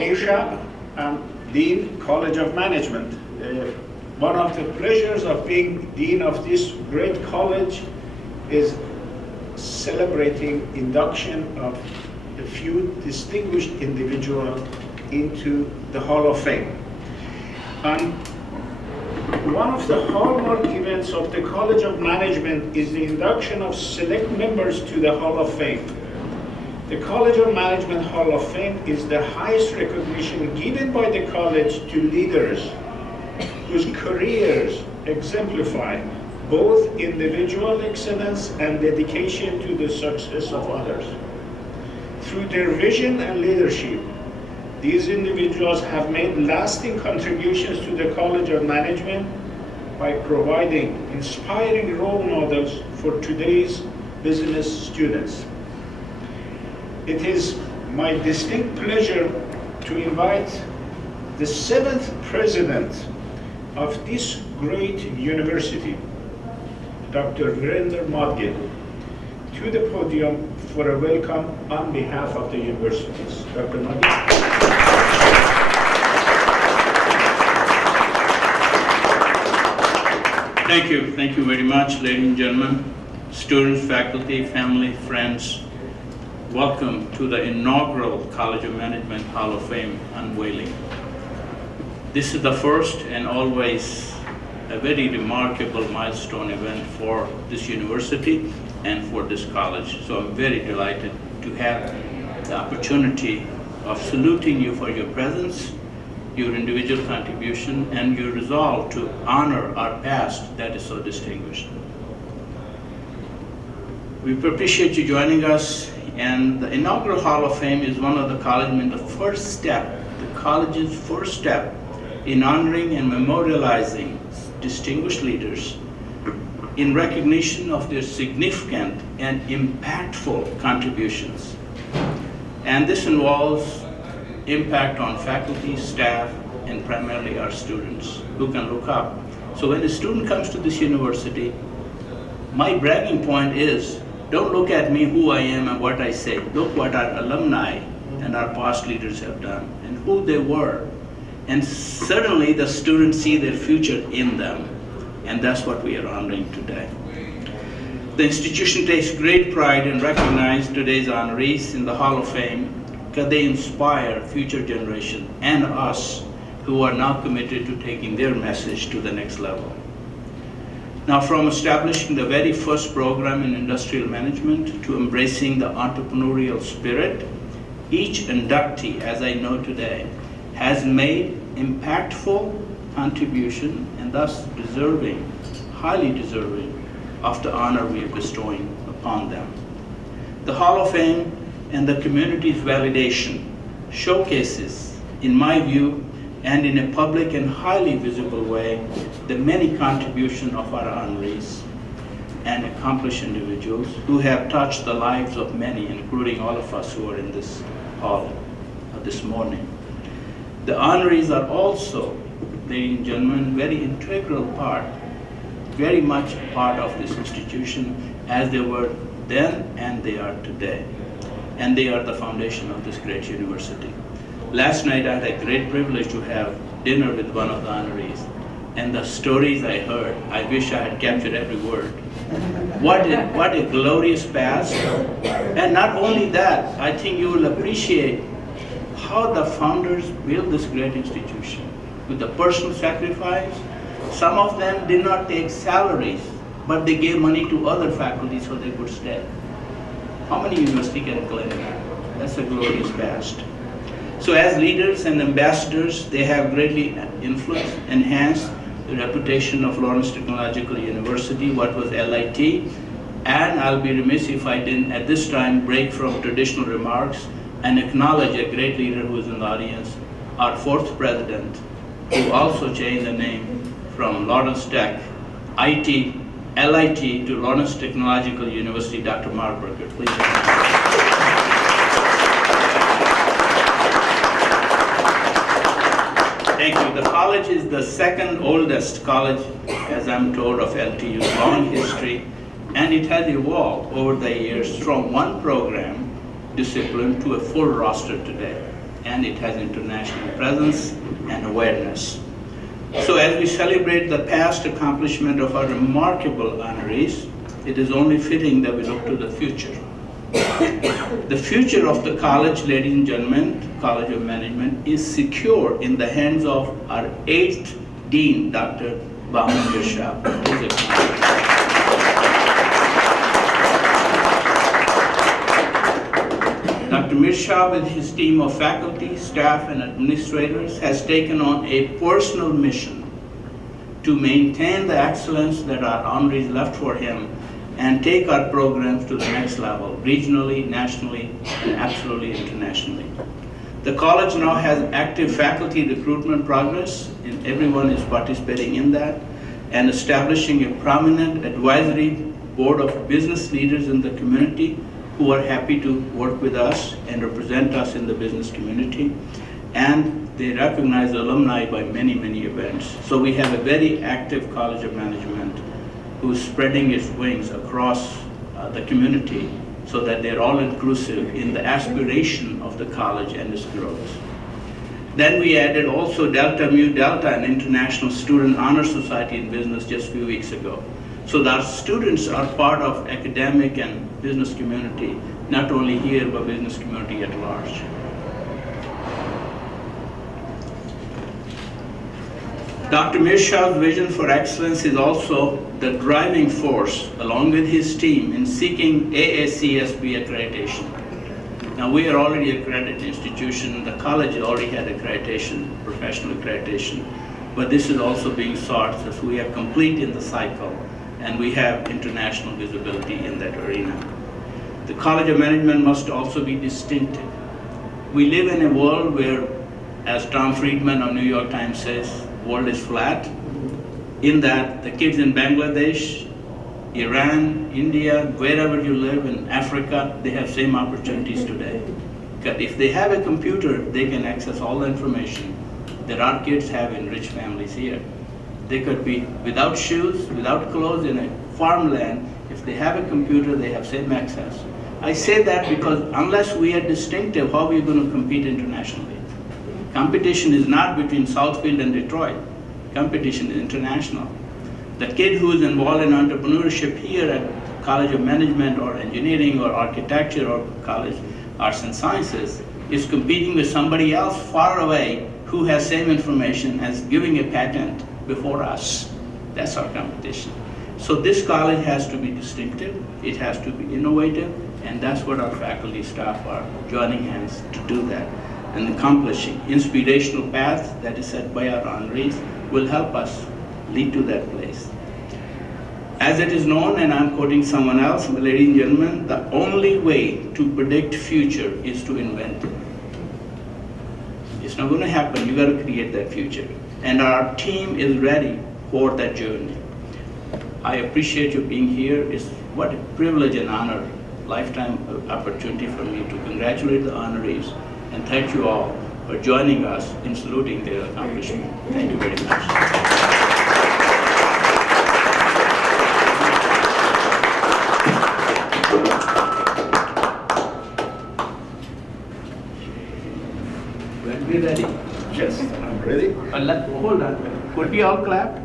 Mirsha. I'm Dean, College of Management. One of the pleasures of being Dean of this great college is celebrating induction of a few distinguished individuals into the Hall of Fame. One of the hallmark events of the College of Management is the induction of select members to the Hall of Fame. The College of Management Hall of Fame is the highest recognition given by the college to leaders whose careers exemplify both individual excellence and dedication to the success of others. Through their vision and leadership, these individuals have made lasting contributions to the College of Management by providing inspiring role models for today's business students. It is my distinct pleasure to invite the 7th president of this great university, Dr. Virender Madgil, to the podium for a welcome on behalf of the universities. Dr. Madgil. Thank you very much, ladies and gentlemen, students, faculty, family, friends. Welcome to the inaugural College of Management Hall of Fame unveiling. This is the first and always a very remarkable milestone event for this university and for this college. So I'm very delighted to have the opportunity of saluting you for your presence, your individual contribution, and your resolve to honor our past that is so distinguished. We appreciate you joining us, and the inaugural Hall of Fame is one of the college's first step in honoring and memorializing distinguished leaders in recognition of their significant and impactful contributions. And this involves impact on faculty, staff, and primarily our students who can look up. So when a student comes to this university, my bragging point is, don't look at me who I am and what I say. Look what our alumni and our past leaders have done and who they were. And certainly the students see their future in them. And that's what we are honoring today. The institution takes great pride in recognizing today's honorees in the Hall of Fame because they inspire future generations and us who are now committed to taking their message to the next level. Now, from establishing the very first program in industrial management to embracing the entrepreneurial spirit, each inductee, as I know today, has made impactful contribution and thus deserving, highly deserving of the honor we are bestowing upon them. The Hall of Fame and the community's validation showcases, in my view, and in a public and highly visible way, the many contributions of our honorees and accomplished individuals who have touched the lives of many, including all of us who are in this hall this morning. The honorees are also, ladies and gentlemen, very integral part, very much part of this institution as they were then and they are today. And they are the foundation of this great university. Last night I had a great privilege to have dinner with one of the honorees, and the stories I heard, I wish I had captured every word. What a glorious past. And not only that, I think you will appreciate how the founders built this great institution with the personal sacrifice. Some of them did not take salaries, but they gave money to other faculty so they could stay. How many universities can claim that? That's a glorious past. So as leaders and ambassadors, they have greatly influenced, enhanced the reputation of Lawrence Technological University, what was LIT, and I'll be remiss if I didn't at this time break from traditional remarks and acknowledge a great leader who is in the audience, our 4th president, who also changed the name from Lawrence Tech, LIT to Lawrence Technological University, Dr. Mark Burkert. Please. Thank you. The college is the 2nd oldest college, as I'm told, of LTU's long history, and it has evolved over the years from one program discipline to a full roster today. and it has international presence and awareness. So as we celebrate the past accomplishment of our remarkable honorees, it is only fitting that we look to the future. The future of the college, ladies and gentlemen, College of Management, is secure in the hands of our 8th Dean, Dr. Bahman Shah. Dr. Mirsha, with his team of faculty, staff, and administrators, has taken on a personal mission to maintain the excellence that our honorees left for him and take our programs to the next level, regionally, nationally, and absolutely internationally. The college now has active faculty recruitment progress, and everyone is participating in that, and establishing a prominent advisory board of business leaders in the community who are happy to work with us and represent us in the business community. And they recognize alumni by many, many events. So we have a very active College of Management who's spreading its wings across the community so that they're all inclusive in the aspiration of the college and its growth. Then we added also Delta Mu Delta, an international student honor society in business, just a few weeks ago. So that students are part of academic and business community, not only here, but business community at large. Dr. Mirsha's vision for excellence is also the driving force, along with his team, in seeking AACSB accreditation. Now, we are already an accredited institution. The college already had accreditation, professional accreditation, but this is also being sought as we are complete in the cycle and we have international visibility in that arena. The College of Management must also be distinctive. We live in a world where, as Tom Friedman of New York Times says, world is flat, in that the kids in Bangladesh, Iran, India, wherever you live in Africa, they have same opportunities today. Because if they have a computer, they can access all the information that our kids have in rich families here. They could be without shoes, without clothes in a farmland. If they have a computer, they have same access. I say that because unless we are distinctive, how are we going to compete internationally? Competition is not between Southfield and Detroit. Competition is international. The kid who is involved in entrepreneurship here at College of Management or Engineering or Architecture or College Arts and Sciences is competing with somebody else far away who has same information as giving a patent before us. That's our competition. So this college has to be distinctive, it has to be innovative, and that's what our faculty staff are joining hands to do that. And accomplishing inspirational path that is set by our honorees will help us lead to that place. As it is known, and I'm quoting someone else, ladies and gentlemen, the only way to predict future is to invent it. It's not going to happen, you got to create that future. And our team is ready for that journey. I appreciate you being here. It's what a privilege and honor, lifetime opportunity for me to congratulate the honorees and thank you all for joining us in saluting their accomplishment. Thank you very much. When we're ready. Yes, I'm ready. Hold on. Could we all clap?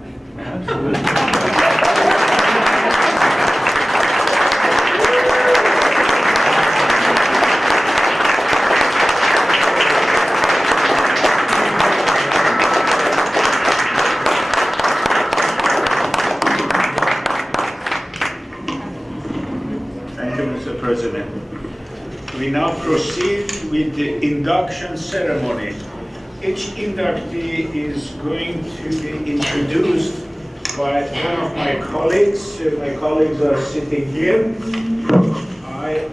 Thank you, Mr. President. We now proceed with the induction ceremony. Each inductee is going to be introduced by one of my colleagues. My colleagues are sitting here. I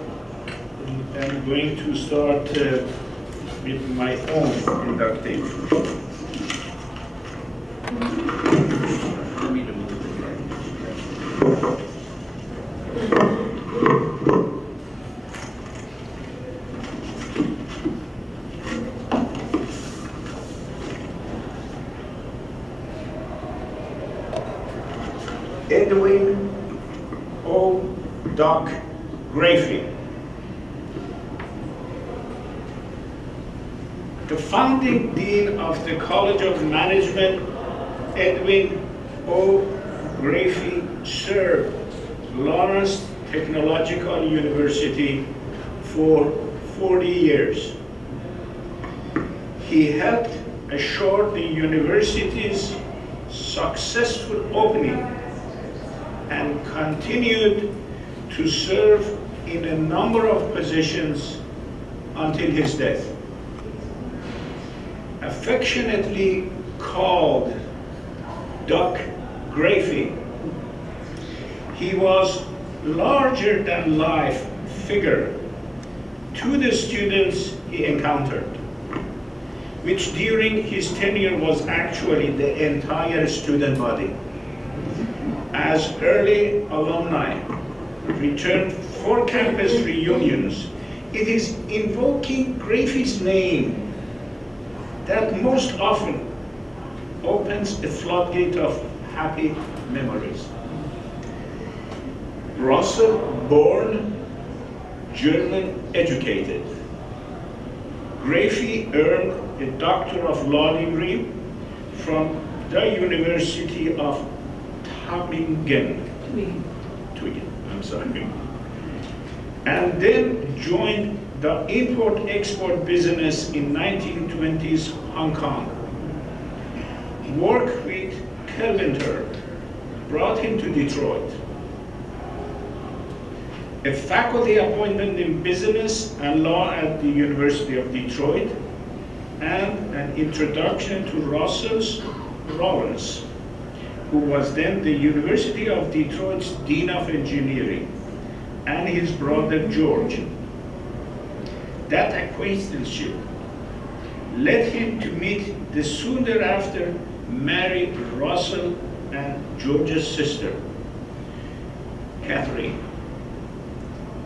am going to start with my own inductee. Edwin O. Doc Graffey. The founding dean of the College of Management, Edwin O. Graffey, served Lawrence Technological University for 40 years. He helped assure the university's successful opening and continued to serve in a number of positions until his death. Affectionately called Doc Graffey, he was larger than life figure to the students he encountered, which during his tenure was actually the entire student body. As early alumni returned for campus reunions, it is invoking Graffey's name that most often opens a floodgate of happy memories. Russell, born German educated, Graffey earned a Doctor of Law degree from the University of Tübingen, I'm sorry, and then joined the import-export business in 1920s Hong Kong. Work with Kelvin brought him to Detroit. A faculty appointment in business and law at the University of Detroit, and an introduction to Russell's Rollins, who was then the University of Detroit's Dean of Engineering, and his brother George. That acquaintanceship led him to meet the soon thereafter married Russell and George's sister, Catherine.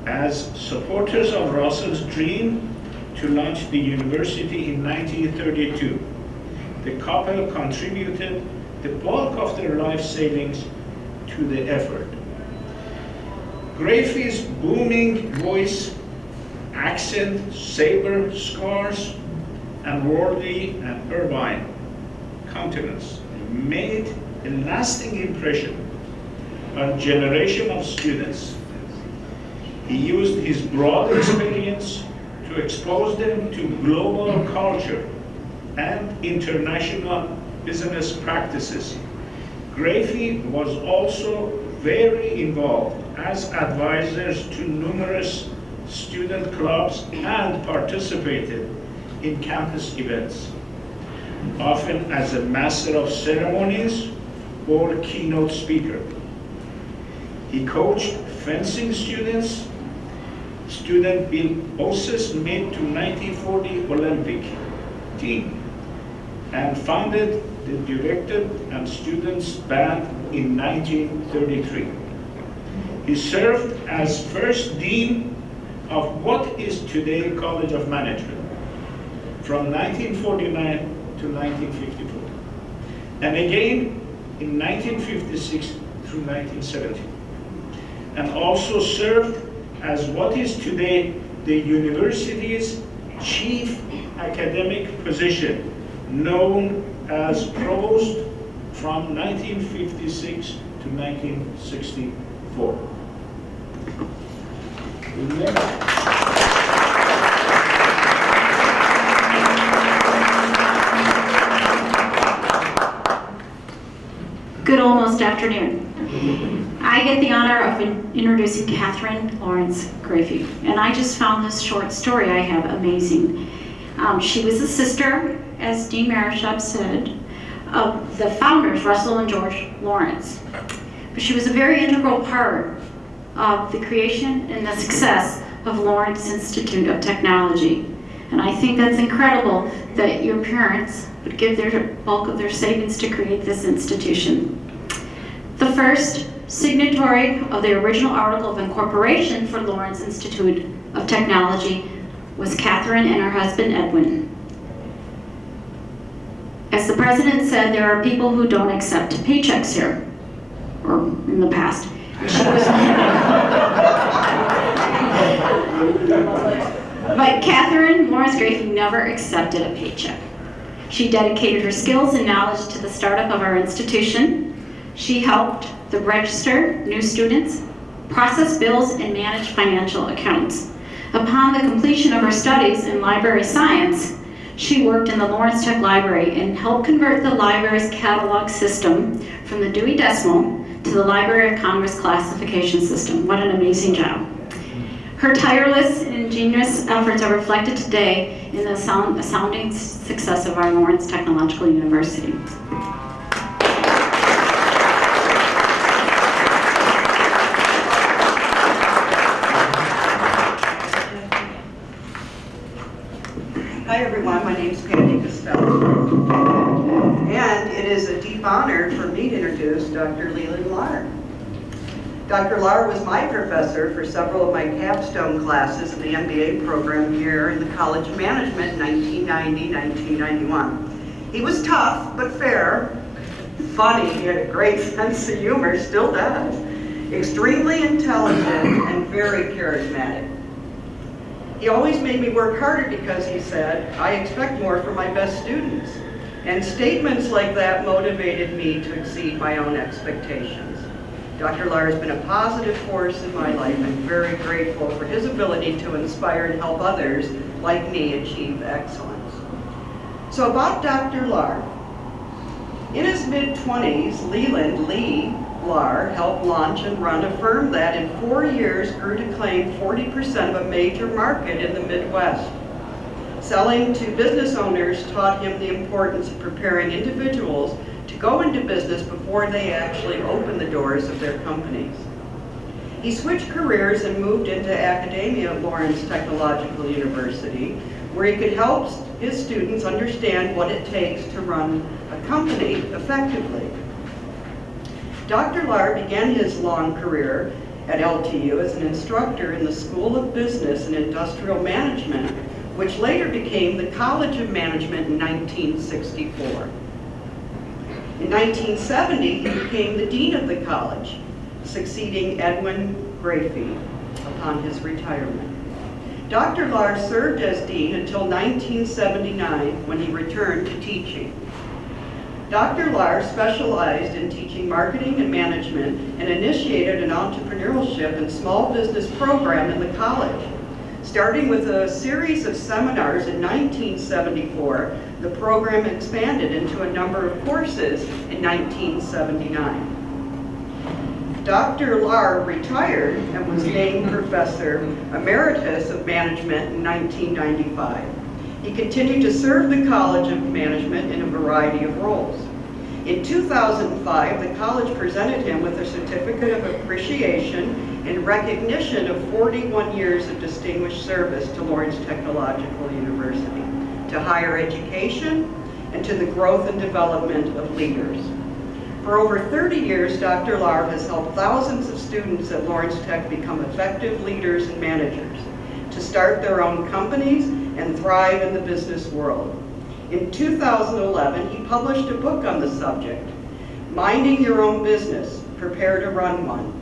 As supporters of Russell's dream to launch the university in 1932, the couple contributed the bulk of their life savings to the effort. Graffey's booming voice, accent, saber scars, and worldly and urbane countenance made a lasting impression on a generation of students. He used his broad experience to expose them to global culture and international business practices. Graffey was also very involved as advisors to numerous student clubs and participated in campus events, often as a master of ceremonies or keynote speaker. He coached fencing students, student Bill Oss's made to 1940 Olympic team, and founded the directed and students band in 1933. He served as first dean of what is today College of Management from 1949 to 1954, and again in 1956 through 1970, and also served as what is today the university's chief academic position, known as provost from 1956 to 1964. Good almost afternoon. I get the honor of introducing Catherine Lawrence Graffey, and I just found this short story I have amazing. She was the sister, as Dean Marischab said, of the founders, Russell and George Lawrence. But she was a very integral part of the creation and the success of Lawrence Institute of Technology. And I think that's incredible that your parents would give their bulk of their savings to create this institution. The first signatory of the original article of incorporation for Lawrence Institute of Technology was Catherine and her husband Edwin. As the president said, there are people who don't accept paychecks here, or in the past. But Catherine Lawrence Grafey never accepted a paycheck. She dedicated her skills and knowledge to the startup of our institution. She helped to register new students, process bills, and manage financial accounts. Upon the completion of her studies in library science, she worked in the Lawrence Tech Library and helped convert the library's catalog system from the Dewey Decimal to the Library of Congress classification system. What an amazing job. Her tireless and ingenious efforts are reflected today in the astounding success of our Lawrence Technological University. Hi everyone, my name is Patty Costello, and it is a deep honor for me to introduce Dr. Leland Lahr. Dr. Lahr was my professor for several of my capstone classes in the MBA program here in the College of Management in 1990-1991. He was tough but fair, funny, he had a great sense of humor, still does, extremely intelligent and very charismatic. He always made me work harder because he said, I expect more from my best students. And statements like that motivated me to exceed my own expectations. Dr. Lahr has been a positive force in my life. I'm very grateful for his ability to inspire and help others like me achieve excellence. So about Dr. Lahr. In his mid-20s, Leland Lee Lahr helped launch and run a firm that in 4 years grew to claim 40% of a major market in the Midwest. Selling to business owners taught him the importance of preparing individuals to go into business before they actually open the doors of their companies. He switched careers and moved into academia at Lawrence Technological University, where he could help his students understand what it takes to run a company effectively. Dr. Lahr began his long career at LTU as an instructor in the School of Business and Industrial Management, which later became the College of Management in 1964. In 1970, he became the dean of the college, succeeding Edwin Grafey upon his retirement. Dr. Lahr served as dean until 1979 when he returned to teaching. Dr. Lahr specialized in teaching marketing and management and initiated an entrepreneurship and small business program in the college. Starting with a series of seminars in 1974, the program expanded into a number of courses in 1979. Dr. Lahr retired and was named Professor Emeritus of Management in 1995. He continued to serve the College of Management in a variety of roles. In 2005, the college presented him with a certificate of appreciation in recognition of 41 years of distinguished service to Lawrence Technological University, to higher education, and to the growth and development of leaders. For over 30 years, Dr. Lahr has helped thousands of students at Lawrence Tech become effective leaders and managers, to start their own companies and thrive in the business world. In 2011, he published a book on the subject, Minding Your Own Business, Prepare to Run One.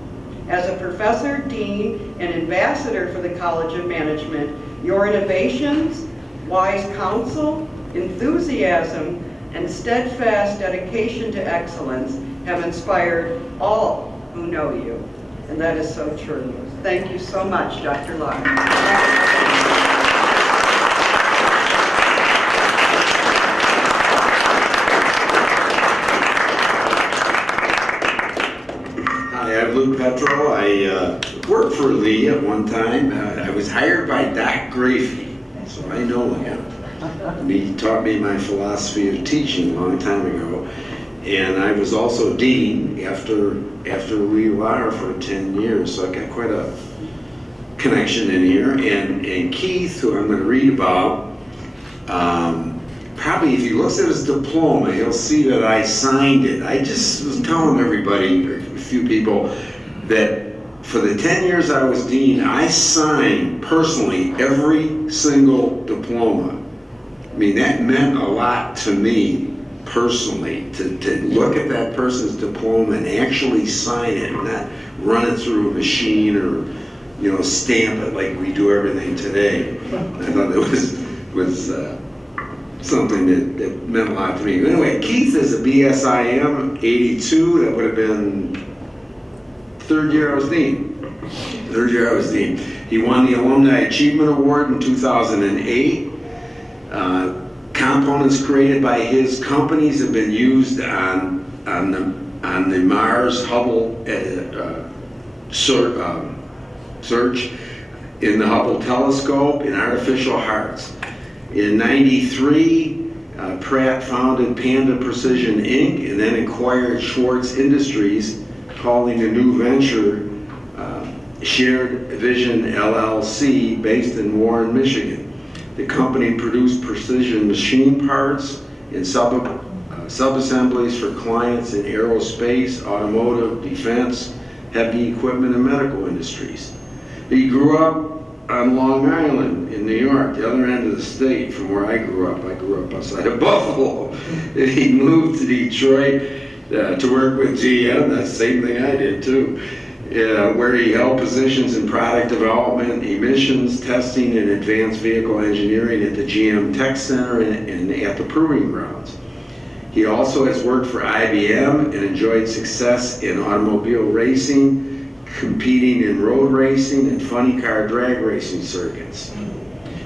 As a professor, dean, and ambassador for the College of Management, your innovations, wise counsel, enthusiasm, and steadfast dedication to excellence have inspired all who know you. And that is so true. Thank you so much, Dr. Lahr. I'm Lou Petro. I worked for Lee at one time. I was hired by Doc Grafey, so I know him. And he taught me my philosophy of teaching a long time ago. And I was also dean after Lee Lahr for 10 years, so I got quite a connection in here. And Keith, who I'm going to read about, probably if he looks at his diploma, he'll see that I signed it. I just was telling everybody, a few people, that for the 10 years I was dean, I signed personally every single diploma. I mean, that meant a lot to me personally, to look at that person's diploma and actually sign it, not run it through a machine or stamp it like we do everything today. I thought it was something that meant a lot to me. Anyway, Keith is a BSIM 82. That would have been third year I was dean. He won the Alumni Achievement Award in 2008. Components created by his companies have been used on the Mars Hubble search, in the Hubble telescope, in artificial hearts. In '93, Pratt founded Panda Precision Inc. and then acquired Schwartz Industries, calling the new venture Shared Vision LLC, based in Warren, Michigan. The company produced precision machine parts and sub-assemblies for clients in aerospace, automotive, defense, heavy equipment, and medical industries. He grew up on Long Island in New York, the other end of the state from where I grew up. I grew up outside of Buffalo. And he moved to Detroit to work with GM. That's the same thing I did too. Where he held positions in product development, emissions testing, and advanced vehicle engineering at the GM Tech Center and at the Proving Grounds. He also has worked for IBM and enjoyed success in automobile racing, competing in road racing and funny car drag racing circuits.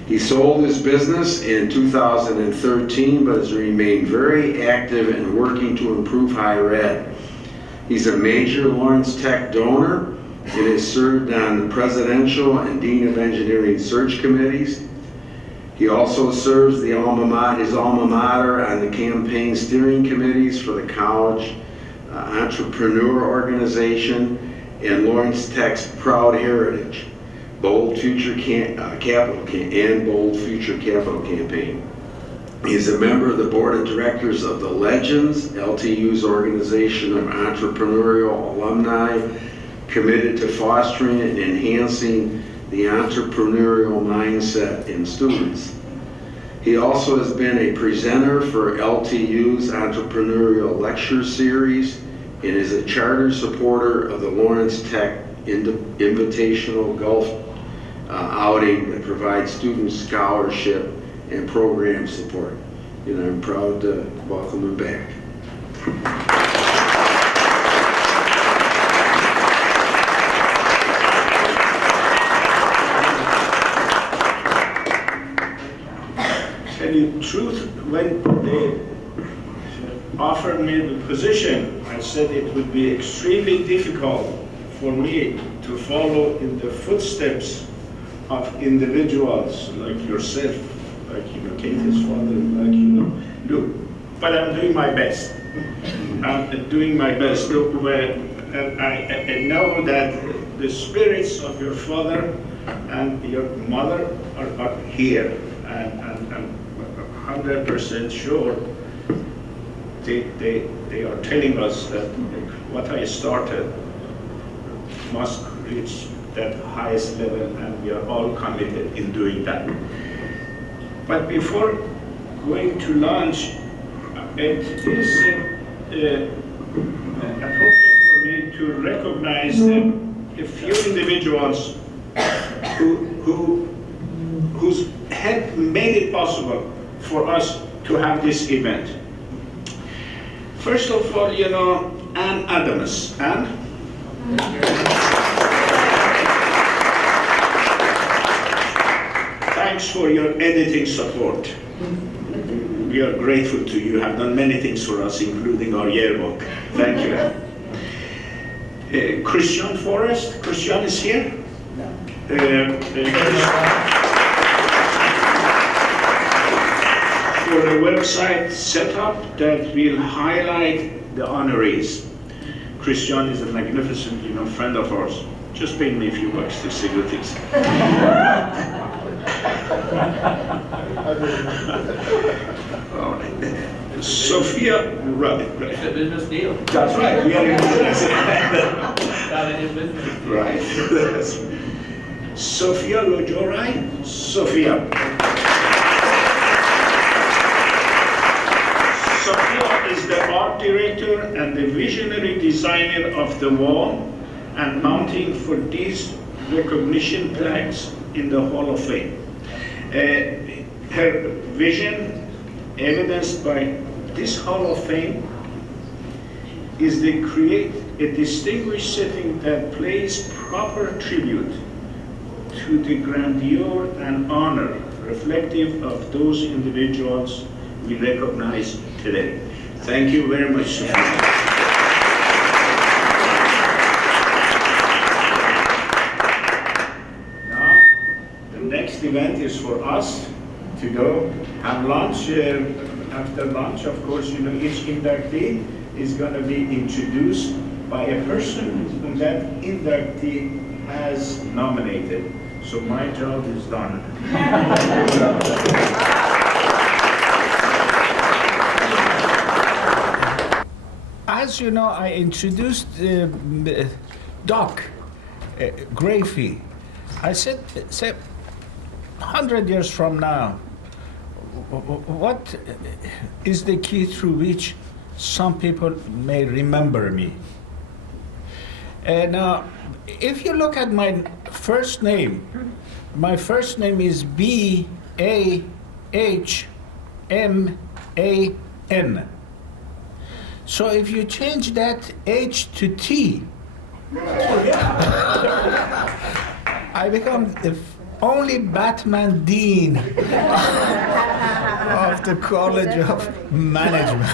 He sold his business in 2013, but has remained very active in working to improve higher ed. He's a major Lawrence Tech donor and has served on the Presidential and Dean of Engineering search committees. He also serves his alma mater on the campaign steering committees for the college entrepreneur organization and Lawrence Tech's Proud Heritage, Bold Future Capital campaign. He is a member of the board of directors of the Legends, LTU's organization of entrepreneurial alumni, committed to fostering and enhancing the entrepreneurial mindset in students. He also has been a presenter for LTU's entrepreneurial lecture series and is a charter supporter of the Lawrence Tech Invitational Golf outing that provides student scholarship and program support. And I'm proud to welcome him back. Tell you the truth, when they offered me the position, I said it would be extremely difficult for me to follow in the footsteps of individuals like yourself, like Katie's father, Luke. But I'm doing my best. I'm doing my best. Look, and I know that the spirits of your father and your mother are here, and I'm 100% sure they are telling us that what I started must reach that highest level, and we are all committed in doing that. But before going to lunch, it is appropriate for me to recognize a few individuals whose help made it possible for us to have this event. First of all, Ann Adams. Ann? Thanks for your editing support. We are grateful to you. You have done many things for us, including our yearbook. Thank you. Christian Forrest. Christian is here. For a website setup that will highlight the honorees. Christian is a magnificent, friend of ours. Just pay me a few bucks to say good things. All right. Sophia, right. It's a business deal. That's right. We are in business. Right. Sophia Lojorai. Sophia. Sophia is the art director and the visionary designer of the wall and mounting for these recognition plaques in the Hall of Fame. Her vision, evidenced by this Hall of Fame, is to create a distinguished setting that pays proper tribute to the grandeur and honor reflective of those individuals we recognize today. Thank you very much, Sophia. Next event is for us to go have lunch. After lunch, of course, you know, each inductee is going to be introduced by a person whom that inductee has nominated. So my job is done. As you know, I introduced Doc Grafey. I said 100 years from now, what is the key through which some people may remember me? Now, if you look at my first name is B-A-H-M-A-N. So if you change that H to T, I become the only Batman Dean of the College of Management.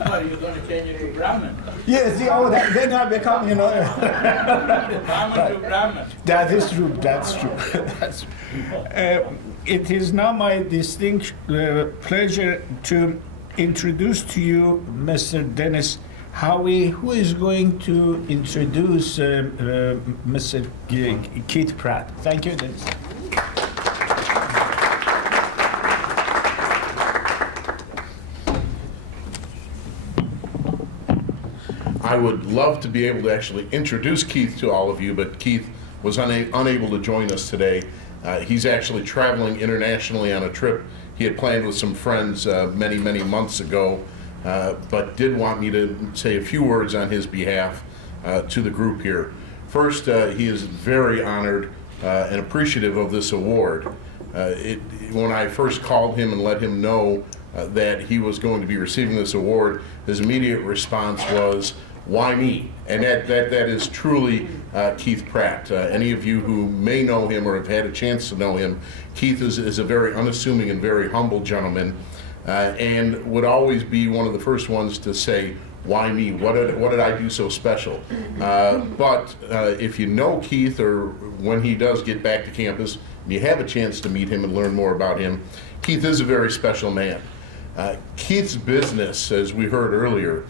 Are you going to change it to Brahman? Yes, then I become, you know. Brahman to Brahman. That is true, that's true. That's true. It is now my distinct pleasure to introduce to you Mr. Dennis Howie, who is going to introduce Mr. Keith Pratt. Thank you, Dennis. I would love to be able to actually introduce Keith to all of you, but Keith was unable to join us today. He's actually traveling internationally on a trip he had planned with some friends many, many months ago, but did want me to say a few words on his behalf to the group here. First, he is very honored and appreciative of this award. When I first called him and let him know that he was going to be receiving this award, his immediate response was, "Why me?" And that is truly Keith Pratt. Any of you who may know him or have had a chance to know him, Keith is a very unassuming and very humble gentleman, and would always be one of the first ones to say, "Why me? What did I do so special?" But if you know Keith, or when he does get back to campus, and you have a chance to meet him and learn more about him, Keith is a very special man. Keith's business, as we heard earlier,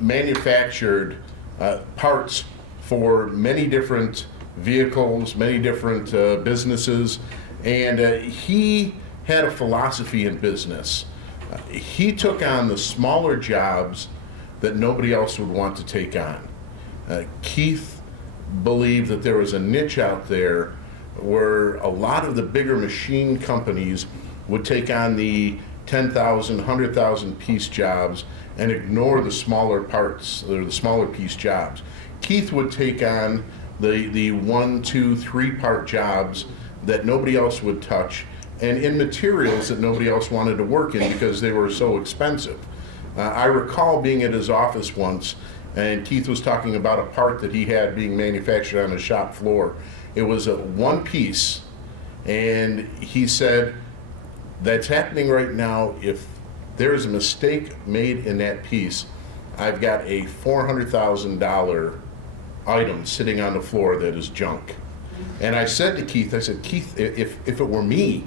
manufactured parts for many different vehicles, many different businesses, and he had a philosophy in business. He took on the smaller jobs that nobody else would want to take on. Keith believed that there was a niche out there where a lot of the bigger machine companies would take on the 10,000, 100,000 piece jobs and ignore the smaller parts, or the smaller piece jobs. Keith would take on the 1, 2, 3 part jobs that nobody else would touch, and in materials that nobody else wanted to work in because they were so expensive. I recall being at his office once, and Keith was talking about a part that he had being manufactured on his shop floor. It was a one piece, and he said, "That's happening right now. If there is a mistake made in that piece, I've got a $400,000 item sitting on the floor that is junk." And I said to Keith, I said, "Keith, if it were me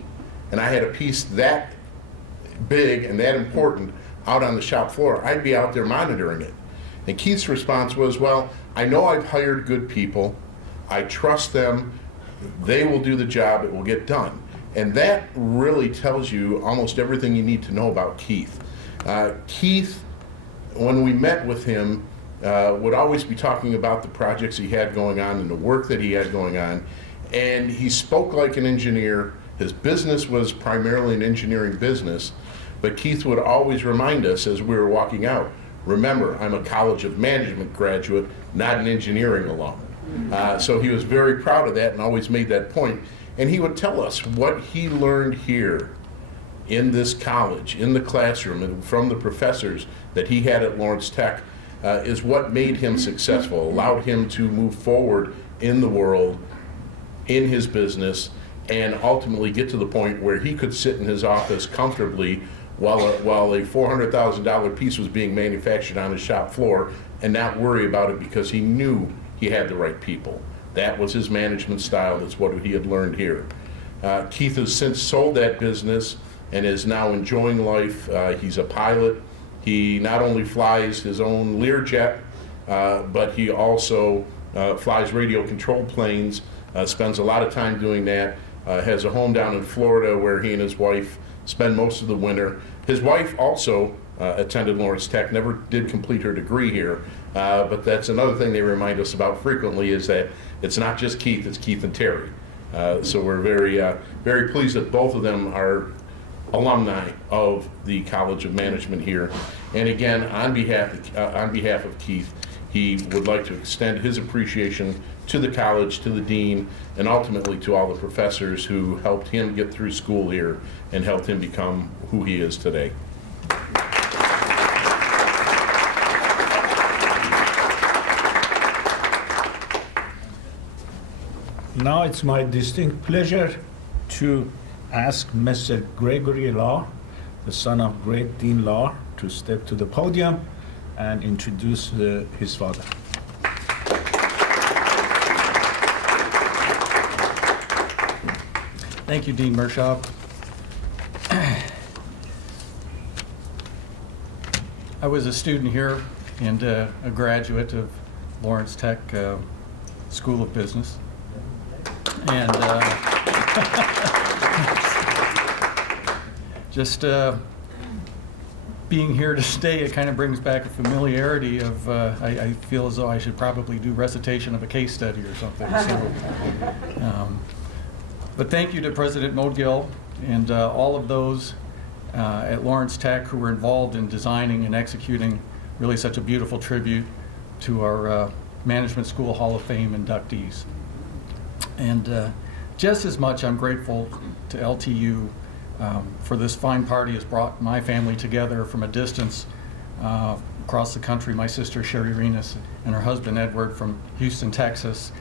and I had a piece that big and that important out on the shop floor, I'd be out there monitoring it." And Keith's response was, "Well, I know I've hired good people. I trust them. They will do the job. It will get done." And that really tells you almost everything you need to know about Keith. Keith, when we met with him, would always be talking about the projects he had going on and the work that he had going on. And he spoke like an engineer. His business was primarily an engineering business. But Keith would always remind us as we were walking out, "Remember, I'm a College of Management graduate, not an engineering alum." So he was very proud of that and always made that point. And he would tell us what he learned here in this college, in the classroom, and from the professors that he had at Lawrence Tech is what made him successful, allowed him to move forward in the world, in his business, and ultimately get to the point where he could sit in his office comfortably while a $400,000 piece was being manufactured on his shop floor and not worry about it because he knew he had the right people. That was his management style. That's what he had learned here. Keith has since sold that business and is now enjoying life. He's a pilot. He not only flies his own Learjet, but he also flies radio-controlled planes, spends a lot of time doing that, has a home down in Florida where he and his wife spend most of the winter. His wife also attended Lawrence Tech, never did complete her degree here, but that's another thing they remind us about frequently is that it's not just Keith, it's Keith and Terry. So we're very pleased that both of them are alumni of the College of Management here. And again, on behalf of Keith, he would like to extend his appreciation to the college, to the dean, and ultimately to all the professors who helped him get through school here and helped him become who he is today. Now it's my distinct pleasure to ask Mr. Gregory Law, the son of great Dean Law, to step to the podium and introduce his father. Thank you, Dean Mershaw. I was a student here and a graduate of Lawrence Tech School of Business. And just being here to stay, it kind of brings back a familiarity of, I feel as though I should probably do recitation of a case study or something. So, but thank you to President Mogill and all of those at Lawrence Tech who were involved in designing and executing really such a beautiful tribute to our Management School Hall of Fame inductees. And just as much I'm grateful to LTU for this fine party has brought my family together from a distance across the country. My sister Sherry Renas and her husband Edward from Houston, Texas,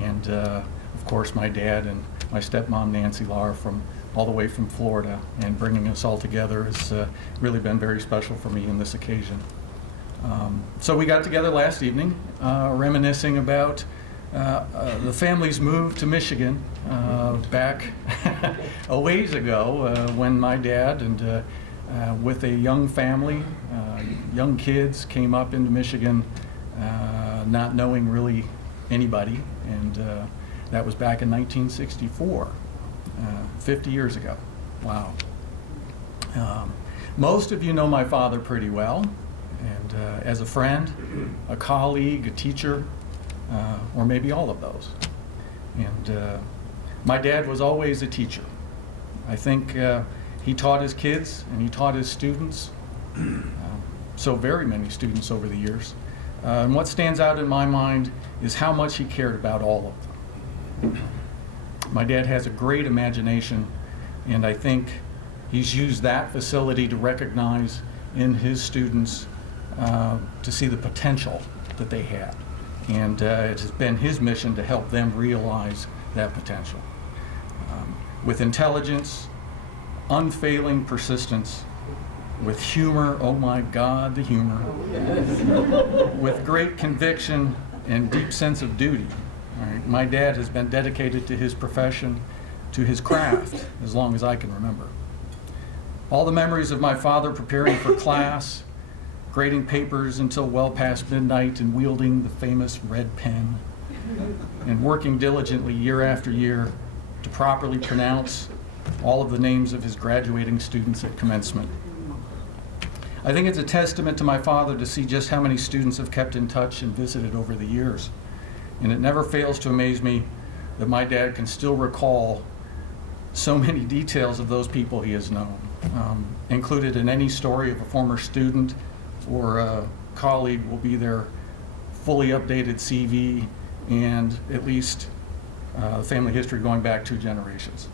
and of course my dad and my stepmom Nancy Lahr from all the way from Florida. And bringing us all together has really been very special for me in this occasion. So we got together last evening reminiscing about the family's move to Michigan back a ways ago when my dad and with a young family, young kids, came up into Michigan not knowing really anybody, and that was back in 1964, 50 years ago. Wow. Most of you know my father pretty well, and as a friend, a colleague, a teacher, or maybe all of those. And my dad was always a teacher. I think he taught his kids and he taught his students, so very many students over the years. And what stands out in my mind is how much he cared about all of them. My dad has a great imagination, and I think he's used that facility to recognize in his students to see the potential that they have. And it has been his mission to help them realize that potential. With intelligence, unfailing persistence, with humor, oh my God, the humor, with great conviction and deep sense of duty. All right? My dad has been dedicated to his profession, to his craft, as long as I can remember. All the memories of my father preparing for class, grading papers until well past midnight and wielding the famous red pen, and working diligently year after year to properly pronounce all of the names of his graduating students at commencement. I think it's a testament to my father to see just how many students have kept in touch and visited over the years. And it never fails to amaze me that my dad can still recall so many details of those people he has known. Included in any story of a former student or a colleague will be their fully updated CV and at least family history going back 2 generations.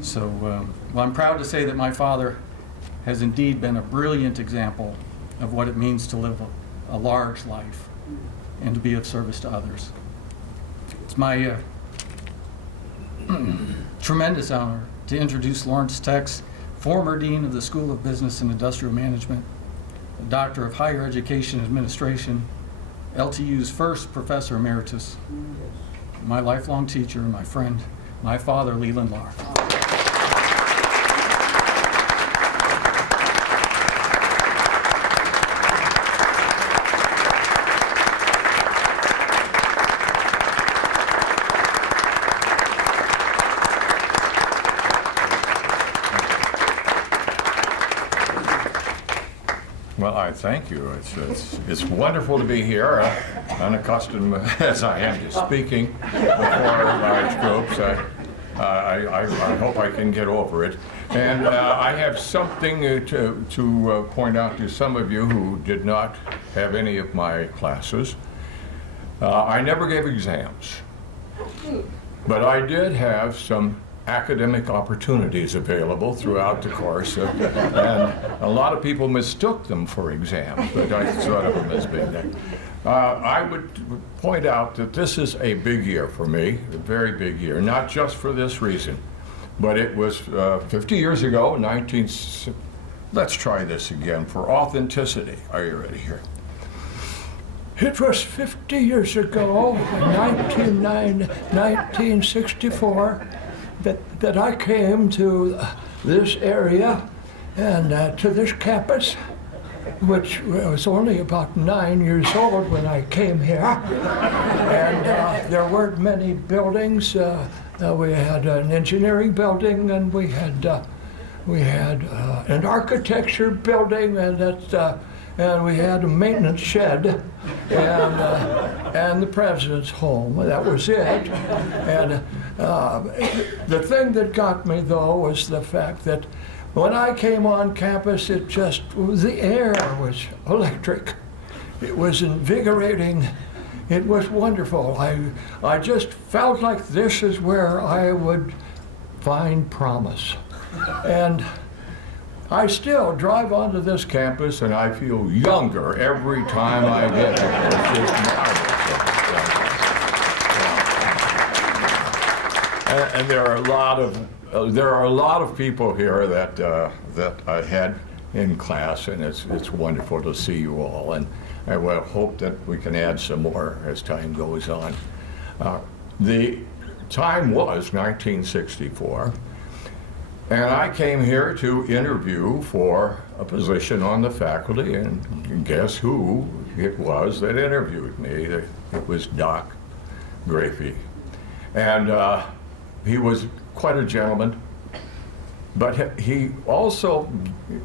So, well, I'm proud to say that my father has indeed been a brilliant example of what it means to live a large life and to be of service to others. It's my tremendous honor to introduce Lawrence Tech's former Dean of the School of Business and Industrial Management, a Doctor of Higher Education Administration, LTU's first Professor Emeritus, my lifelong teacher, my friend, my father, Leland Lahr. Well, I thank you. It's wonderful to be here, unaccustomed as I am to speaking before large groups. I hope I can get over it. And I have something to point out to some of you who did not have any of my classes. I never gave exams, but I did have some academic opportunities available throughout the course, and a lot of people mistook them for exams, but I thought of them as being that. I would point out that this is a big year for me, a very big year, not just for this reason, but it was 50 years ago, let's try this again for authenticity. Are you ready here? It was 50 years ago, 1964, that I came to this area and to this campus, which was only about 9 years old when I came here. And there weren't many buildings. We had an engineering building, and we had an architecture building, and we had a maintenance shed, and the president's home. That was it. And the thing that got me, though, was the fact that when I came on campus, the air was electric. It was invigorating. It was wonderful. I just felt like this is where I would find promise. And I still drive onto this campus and I feel younger every time I get here. It's just marvelous. And there are a lot of people here that I had in class, and it's wonderful to see you all. And I will hope that we can add some more as time goes on. The time was 1964. And I came here to interview for a position on the faculty, and guess who it was that interviewed me? It was Doc Grafey. And he was quite a gentleman, but he also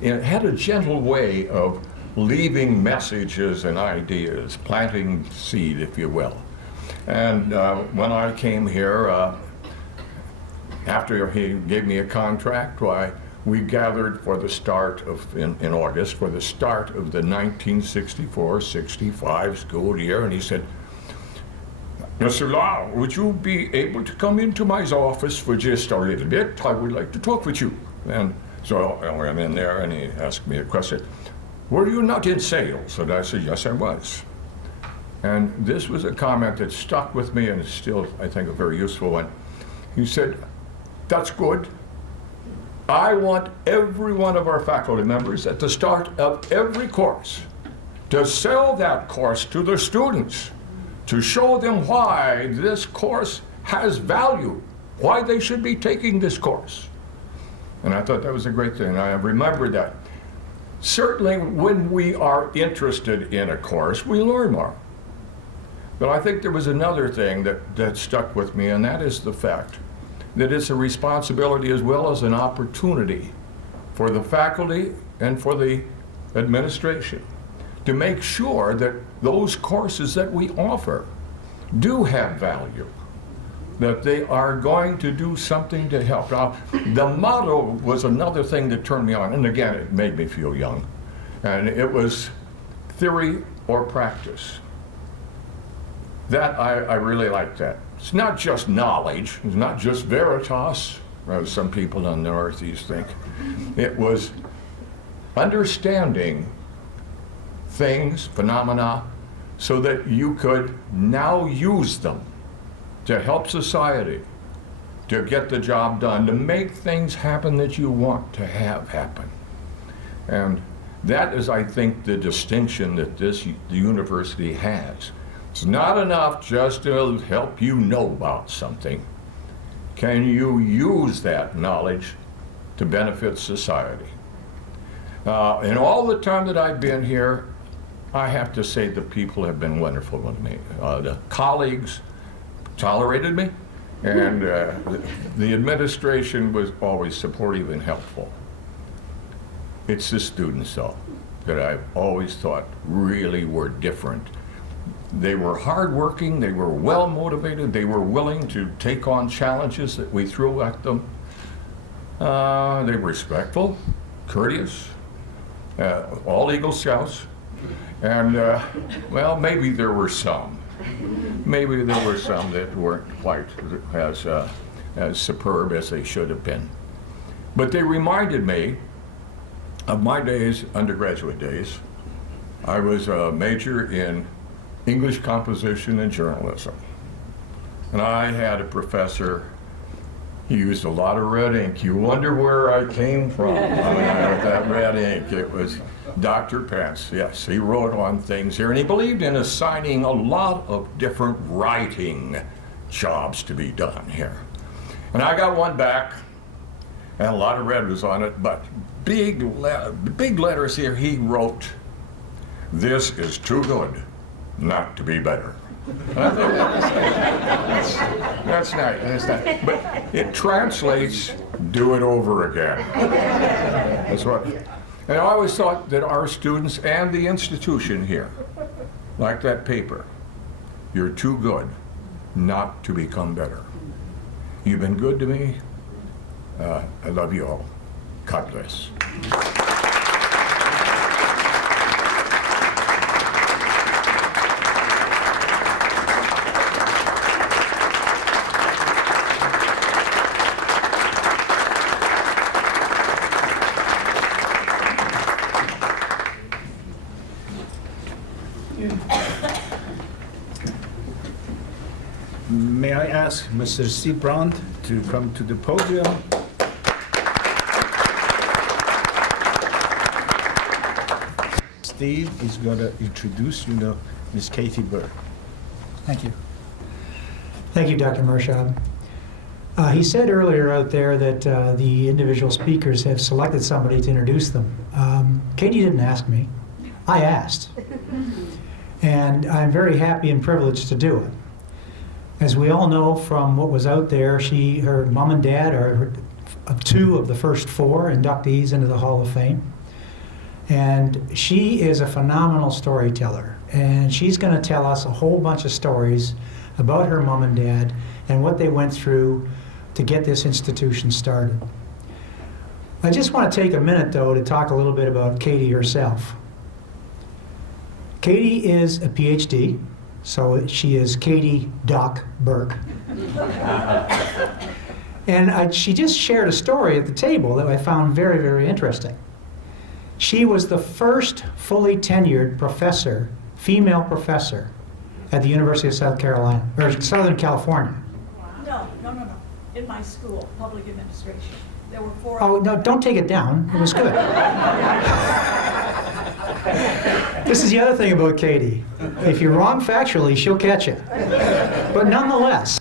had a gentle way of leaving messages and ideas, planting seed, if you will. And when I came here, after he gave me a contract, we gathered for the start of, in August, for the start of the 1964-65 school year, and he said, "Mr. Lahr, would you be able to come into my office for just a little bit? I would like to talk with you." And so I went in there, and he asked me a question. "Were you not in sales?" And I said, "Yes, I was." And this was a comment that stuck with me, and is still, I think, a very useful one. He said, "That's good. I want every one of our faculty members at the start of every course to sell that course to the students, to show them why this course has value, why they should be taking this course." And I thought that was a great thing. I remembered that. Certainly when we are interested in a course, we learn more. But I think there was another thing that stuck with me, and that is the fact that it's a responsibility as well as an opportunity for the faculty and for the administration to make sure that those courses that we offer do have value, that they are going to do something to help. Now, the motto was another thing that turned me on, and again, it made me feel young, and it was theory or practice. that I really like that. It's not just knowledge, it's not just veritas, as some people in the Northeast think. It was understanding things, phenomena, so that you could now use them to help society, to get the job done, to make things happen that you want to have happen. And that is, I think, the distinction that the university has. It's not enough just to help you know about something. Can you use that knowledge to benefit society? In all the time that I've been here, I have to say the people have been wonderful with me. The colleagues tolerated me, and the administration was always supportive and helpful. It's the students, though, that I've always thought really were different. They were hardworking, they were well motivated, they were willing to take on challenges that we threw at them. They were respectful, courteous, all Eagle Scouts. And, well, maybe there were some. Maybe there were some that weren't quite as superb as they should have been. But they reminded me of my days, undergraduate days. I was a major in English composition and journalism. And I had a professor, he used a lot of red ink. You wonder where I came from with that red ink. It was Dr. Pence, yes. He wrote on things here, and he believed in assigning a lot of different writing jobs to be done here. And I got one back, and a lot of red was on it, but big letters here, he wrote, "This is too good not to be better." I thought, that's nice. But it translates, do it over again. That's what. And I always thought that our students and the institution here, like that paper, you're too good not to become better. You've been good to me. I love you all. God bless. May I ask Mr. C. Brandt to come to the podium? Steve is going to introduce Ms. Katie Burke. Thank you. Thank you, Dr. Mershab. He said earlier out there that the individual speakers have selected somebody to introduce them. Katie didn't ask me. I asked. And I'm very happy and privileged to do it. As we all know from what was out there, her mom and dad are two of the first four inductees into the Hall of Fame. And she is a phenomenal storyteller. And she's going to tell us a whole bunch of stories about her mom and dad and what they went through to get this institution started. I just want to take a minute, though, to talk a little bit about Katie herself. Katie is a PhD. So she is Katie Doc Burke. And she just shared a story at the table that I found very, very interesting. She was the first fully tenured professor, female professor, at the University of Southern California. No. In my school, public administration. There were 4. Oh, no, don't take it down. It was good. This is the other thing about Katie. If you're wrong factually, she'll catch it. But nonetheless,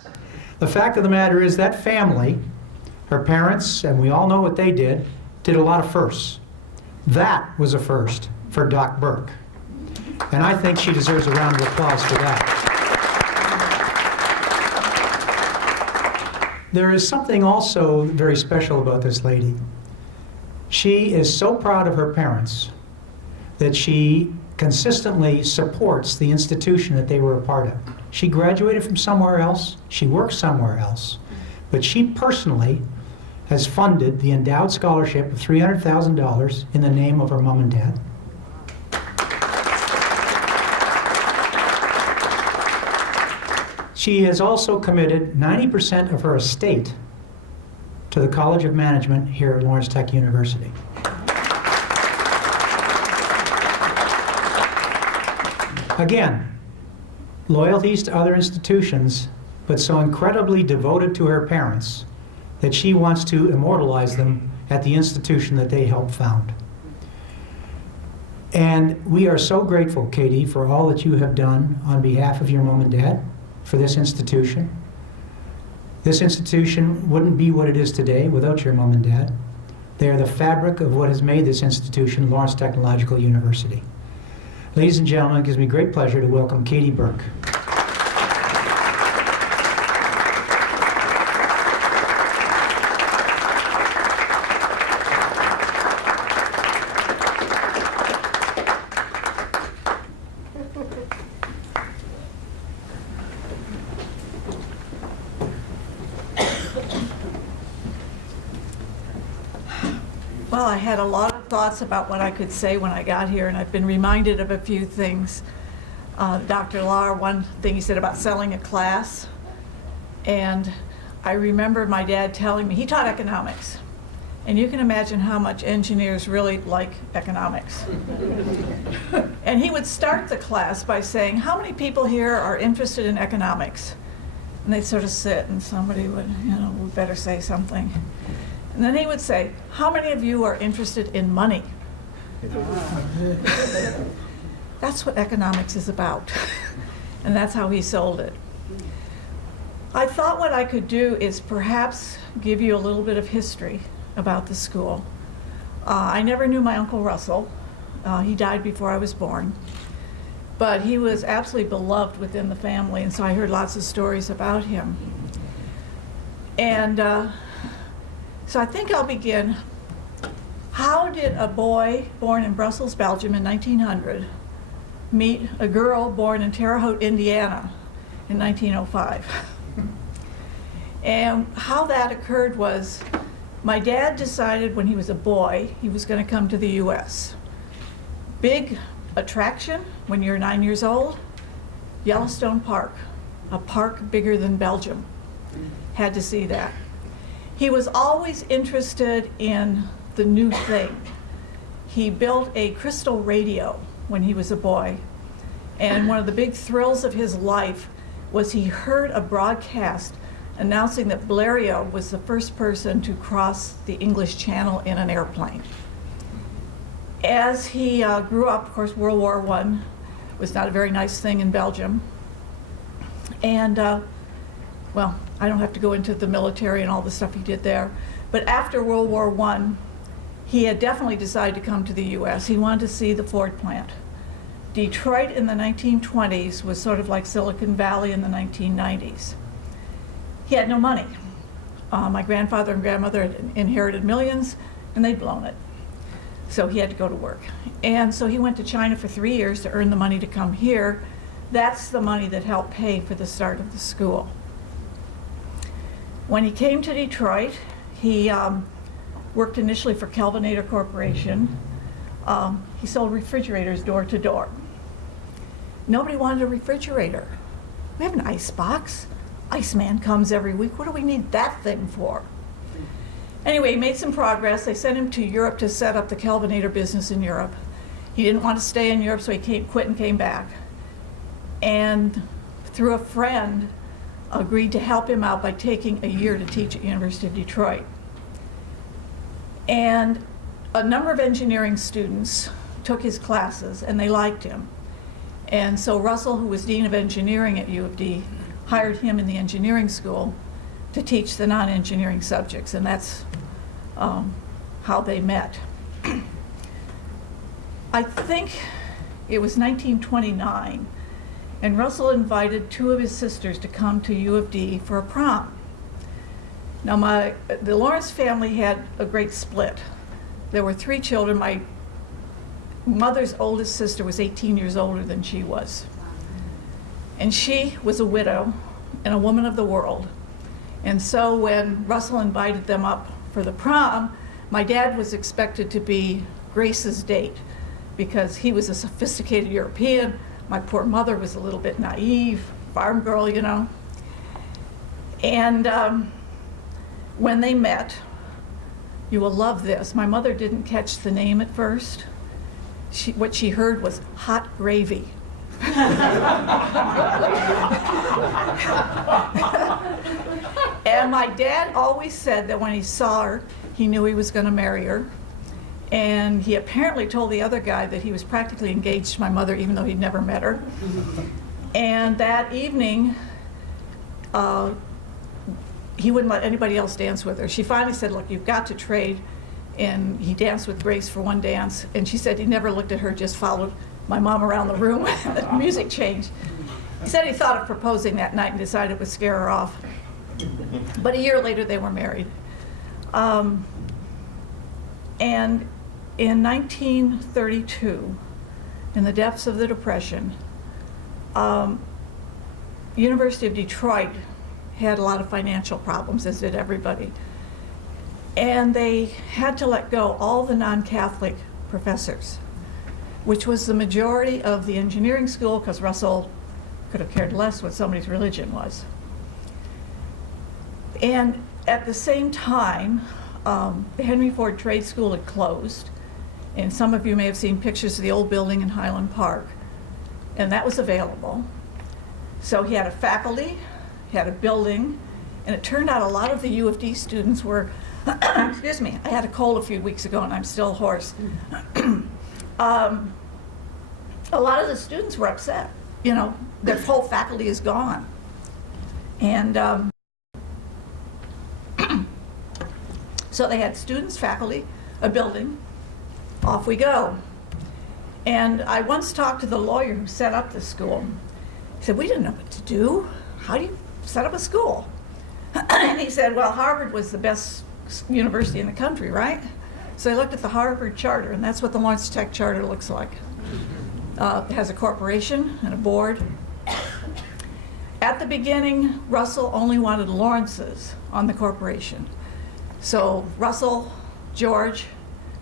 the fact of the matter is that family, her parents, and we all know what they did a lot of firsts. That was a first for Doc Burke. And I think she deserves a round of applause for that. There is something also very special about this lady. She is so proud of her parents that she consistently supports the institution that they were a part of. She graduated from somewhere else, she works somewhere else, but she personally has funded the endowed scholarship of $300,000 in the name of her mom and dad. She has also committed 90% of her estate to the College of Management here at Lawrence Tech University. Again, loyalties to other institutions, but so incredibly devoted to her parents that she wants to immortalize them at the institution that they helped found. And we are so grateful, Katie, for all that you have done on behalf of your mom and dad for this institution. This institution wouldn't be what it is today without your mom and dad. They are the fabric of what has made this institution Lawrence Technological University. Ladies and gentlemen, it gives me great pleasure to welcome Katie Burke. Well, I had a lot of thoughts about what I could say when I got here, and I've been reminded of a few things. Dr. Lahr, one thing he said about selling a class, and I remember my dad telling me, he taught economics, and you can imagine how much engineers really like economics. And he would start the class by saying, how many people here are interested in economics? And they'd sort of sit, and somebody would, we better say something. And then he would say, how many of you are interested in money? That's what economics is about. And that's how he sold it. I thought what I could do is perhaps give you a little bit of history about the school. I never knew my Uncle Russell. He died before I was born. But he was absolutely beloved within the family, and so I heard lots of stories about him. And so I think I'll begin. How did a boy born in Brussels, Belgium in 1900 meet a girl born in Terre Haute, Indiana in 1905? And how that occurred was my dad decided when he was a boy he was going to come to the US. Big attraction when you're 9 years old, Yellowstone Park, a park bigger than Belgium. Had to see that. He was always interested in the new thing. He built a crystal radio when he was a boy, and one of the big thrills of his life was he heard a broadcast announcing that Blériot was the first person to cross the English Channel in an airplane. As he grew up, of course, World War I was not a very nice thing in Belgium. And, well, I don't have to go into the military and all the stuff he did there. But after World War I, he had definitely decided to come to the US. He wanted to see the Ford plant. Detroit in the 1920s was sort of like Silicon Valley in the 1990s. He had no money. My grandfather and grandmother had inherited millions, and they'd blown it. So he had to go to work. And so he went to China for 3 years to earn the money to come here. That's the money that helped pay for the start of the school. When he came to Detroit, he worked initially for Kelvinator Corporation. He sold refrigerators door to door. Nobody wanted a refrigerator. We have an ice box. Iceman comes every week. What do we need that thing for? Anyway, he made some progress. They sent him to Europe to set up the Kelvinator business in Europe. He didn't want to stay in Europe, so he quit and came back. And through a friend, agreed to help him out by taking a year to teach at University of Detroit. And a number of engineering students took his classes, and they liked him. And so Russell, who was Dean of Engineering at U of D, hired him in the engineering school to teach the non-engineering subjects, and that's how they met. I think it was 1929, and Russell invited two of his sisters to come to U of D for a prom. Now, the Lawrence family had a great split. There were 3 children. My mother's oldest sister was 18 years older than she was. And she was a widow and a woman of the world. And so when Russell invited them up for the prom, my dad was expected to be Grace's date because he was a sophisticated European. My poor mother was a little bit naive, farm girl, you know. And when they met, you will love this. My mother didn't catch the name at first. What she heard was hot gravy. And my dad always said that when he saw her, he knew he was going to marry her. And he apparently told the other guy that he was practically engaged to my mother, even though he'd never met her. And that evening, he wouldn't let anybody else dance with her. She finally said, look, you've got to trade. And he danced with Grace for one dance. And she said he never looked at her, just followed my mom around the room. The music changed. He said he thought of proposing that night and decided it would scare her off. But a year later, they were married. And in 1932, in the depths of the Depression, University of Detroit had a lot of financial problems, as did everybody. And they had to let go all the non-Catholic professors, which was the majority of the engineering school, because Russell could have cared less what somebody's religion was. And at the same time, the Henry Ford Trade School had closed, and some of you may have seen pictures of the old building in Highland Park, and that was available. So he had a faculty, he had a building, and it turned out a lot of the U of D students were, excuse me, I had a cold a few weeks ago and I'm still hoarse. A lot of the students were upset. You know, their whole faculty is gone. And so they had students, faculty, a building, off we go. And I once talked to the lawyer who set up the school. He said, we didn't know what to do. How do you set up a school? And he said, well, Harvard was the best university in the country, right? So I looked at the Harvard charter, and that's what the Lawrence Tech charter looks like. It has a corporation and a board. At the beginning, Russell only wanted Lawrences on the corporation. So Russell, George,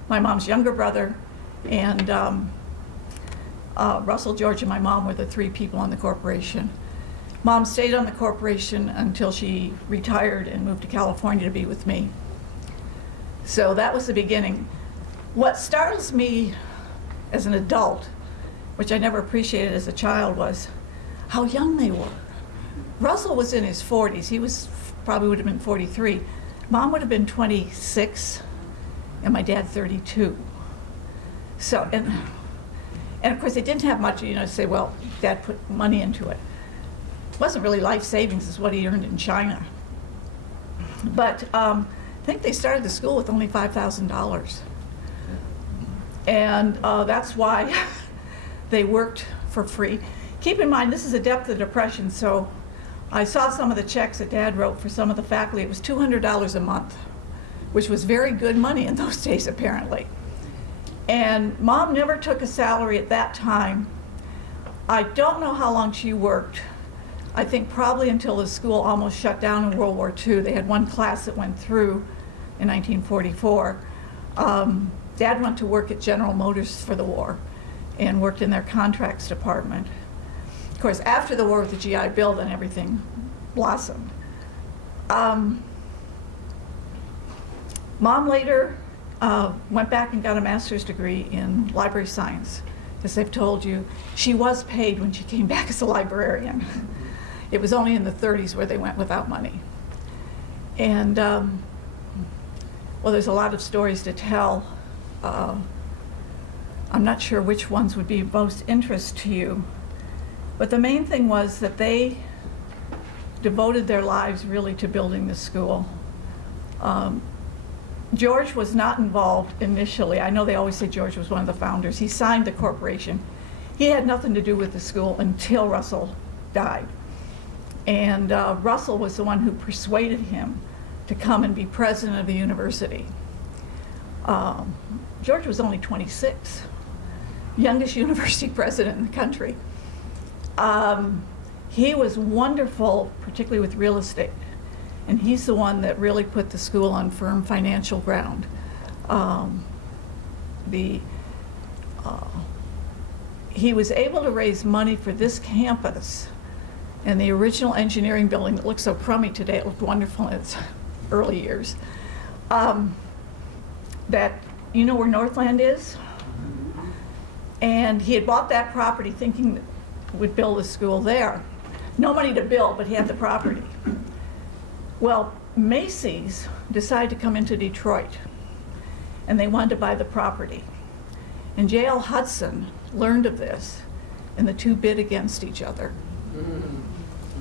my mom's younger brother, and Russell, George, and my mom were the three people on the corporation. Mom stayed on the corporation until she retired and moved to California to be with me. So that was the beginning. What startles me as an adult, which I never appreciated as a child, was how young they were. Russell was in his 40s. He was probably would have been 43. Mom would have been 26, and my dad 32. So, and of course they didn't have much, you know, to say, well, Dad put money into it. It wasn't really life savings, is what he earned in China. But I think they started the school with only $5,000. And that's why they worked for free. Keep in mind, this is the depth of the Depression, so I saw some of the checks that Dad wrote for some of the faculty. It was $200 a month, which was very good money in those days, apparently. And Mom never took a salary at that time. I don't know how long she worked. I think probably until the school almost shut down in World War II. They had one class that went through in 1944. Dad went to work at General Motors for the war and worked in their contracts department. Of course, after the war with the GI Bill, then everything blossomed. Mom later went back and got a master's degree in library science. As they've told you, she was paid when she came back as a librarian. It was only in the 30s where they went without money. And, well, there's a lot of stories to tell. I'm not sure which ones would be of most interest to you. But the main thing was that they devoted their lives really to building the school. George was not involved initially. I know they always say George was one of the founders. He signed the corporation. He had nothing to do with the school until Russell died. And Russell was the one who persuaded him to come and be president of the university. George was only 26, youngest university president in the country. He was wonderful, particularly with real estate. And he's the one that really put the school on firm financial ground. He was able to raise money for this campus And the original engineering building that looks so crummy today, it looked wonderful in its early years. That, you know where Northland is? And he had bought that property thinking that would build a school there. No money to build, but he had the property. Well, Macy's decided to come into Detroit, and they wanted to buy the property. And J.L. Hudson learned of this, and the two bid against each other.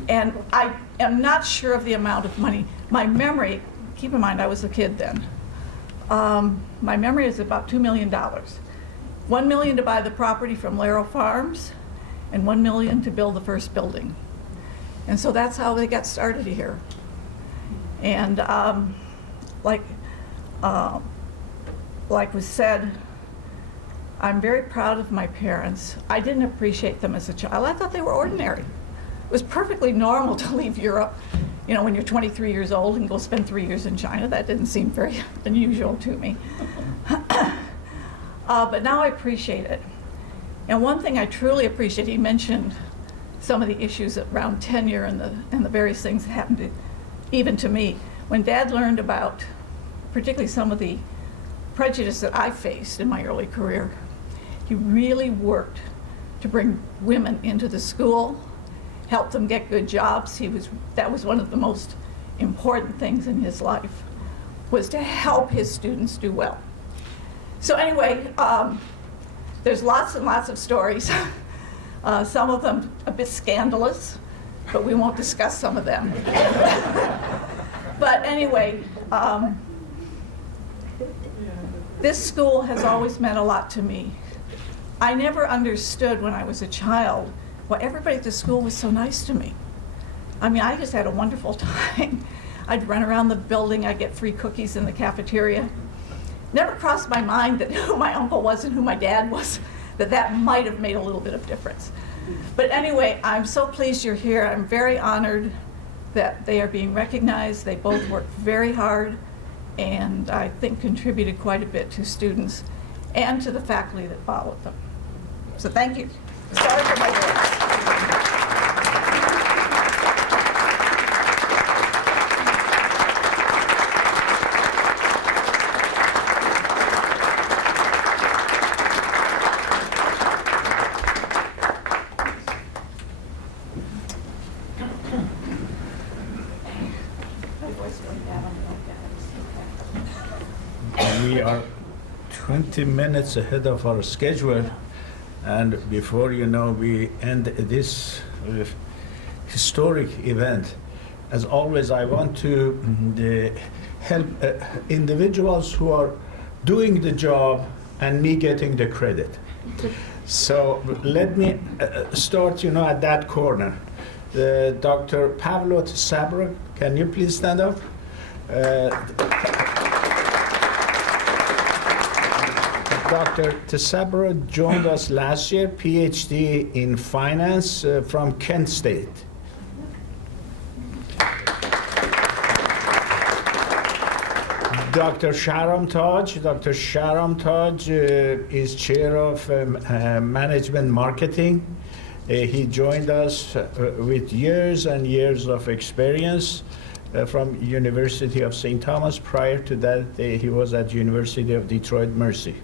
And I am not sure of the amount of money. My memory, keep in mind I was a kid then, my memory is about $2 million. $1 million to buy the property from Laro Farms, and $1 million to build the first building. And so that's how they got started here. And like was said, I'm very proud of my parents. I didn't appreciate them as a child. I thought they were ordinary. It was perfectly normal to leave Europe, you know, when you're 23 years old and go spend 3 years in China. That didn't seem very unusual to me. But now I appreciate it. And one thing I truly appreciate, he mentioned some of the issues around tenure and the various things that happened even to me. When Dad learned about particularly some of the prejudice that I faced in my early career, he really worked to bring women into the school, help them get good jobs. That was one of the most important things in his life, was to help his students do well. So anyway, there's lots and lots of stories. Some of them a bit scandalous, but we won't discuss some of them. But anyway, this school has always meant a lot to me. I never understood when I was a child why everybody at the school was so nice to me. I mean, I just had a wonderful time. I'd run around the building, I'd get free cookies in the cafeteria. Never crossed my mind that who my uncle was and who my dad was, that might have made a little bit of difference. But anyway, I'm so pleased you're here. I'm very honored that they are being recognized. They both worked very hard, and I think contributed quite a bit to students and to the faculty that followed them. So thank you. Sorry for my words. We are 20 minutes ahead of our schedule, and before you know, we end this historic event. As always, I want to help individuals who are doing the job and me getting the credit. So let me start, at that corner. Dr. Pavlo Sabra, can you please stand up? Dr. Tesabra joined us last year, PhD in finance from Kent State. Dr. Sharam Taj is chair of management marketing. He joined us with years and years of experience from University of St. Thomas. Prior to that, he was at University of Detroit Mercy.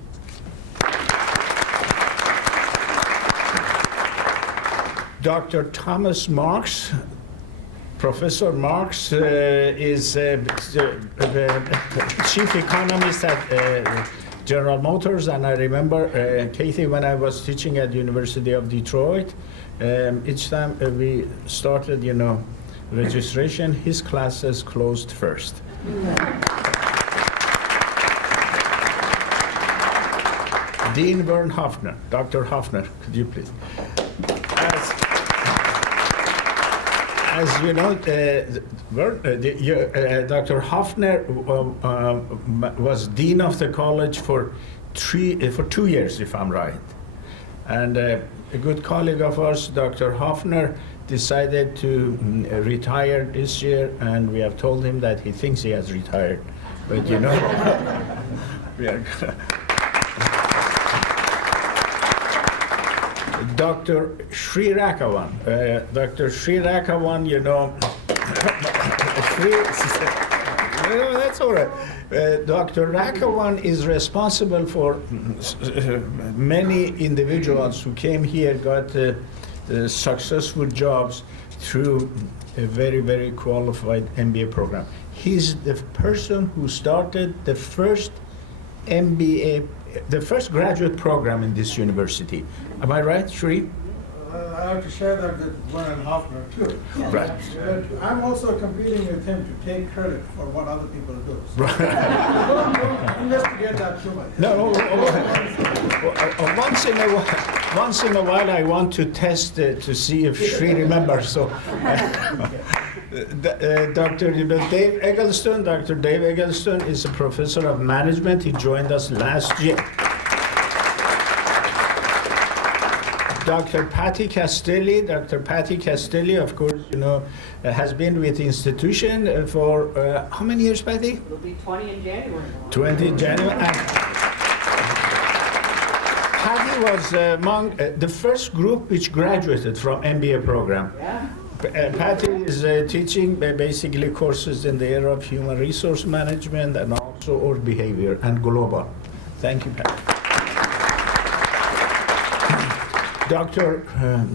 Dr. Thomas Marks, Professor Marks is chief economist at General Motors, and I remember, Kathy, when I was teaching at University of Detroit, each time we started, registration, his classes closed first. Dean Vern Hoffner, Dr. Hoffner, could you please? As you know, Dr. Hoffner was dean of the college for 2 years, if I'm right. And a good colleague of ours, Dr. Hoffner, decided to retire this year, and we have told him that he thinks he has retired. But Dr. Sri Rakavan. Dr. Sri Rakavan, no, that's all right. Dr. Rakavan is responsible for many individuals who came here, got successful jobs through a very, very qualified MBA program. He's the person who started the first MBA, the first graduate program in this university. Am I right, Sri? I have to share that with 1.5 minutes too. Right. But I'm also competing with him to take credit for what other people do. So Right. don't investigate that too much. No, once in a while, I want to test to see if Sri remembers. So, Dr. Dave Eggleston. Dr. Dave Eggleston is a professor of management. He joined us last year. Dr. Patty Castelli. Dr. Patty Castelli, of course, has been with the institution for how many years, Patty? It'll be 20 in January. 20 in January. And Patty was among the first group which graduated from MBA program. Yeah. Patty is teaching basically courses in the area of human resource management and also org behavior and global. Thank you, Patty. Dr.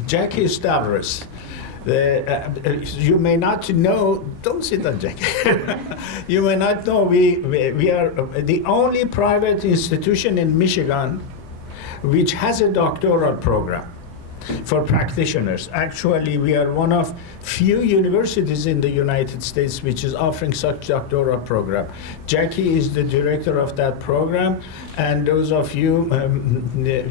Jackie Stavros. You may not know, don't sit down, Jackie. You may not know, we are the only private institution in Michigan which has a doctoral program for practitioners. Actually, we are one of few universities in the United States which is offering such doctoral program. Jackie is the director of that program, and those of you,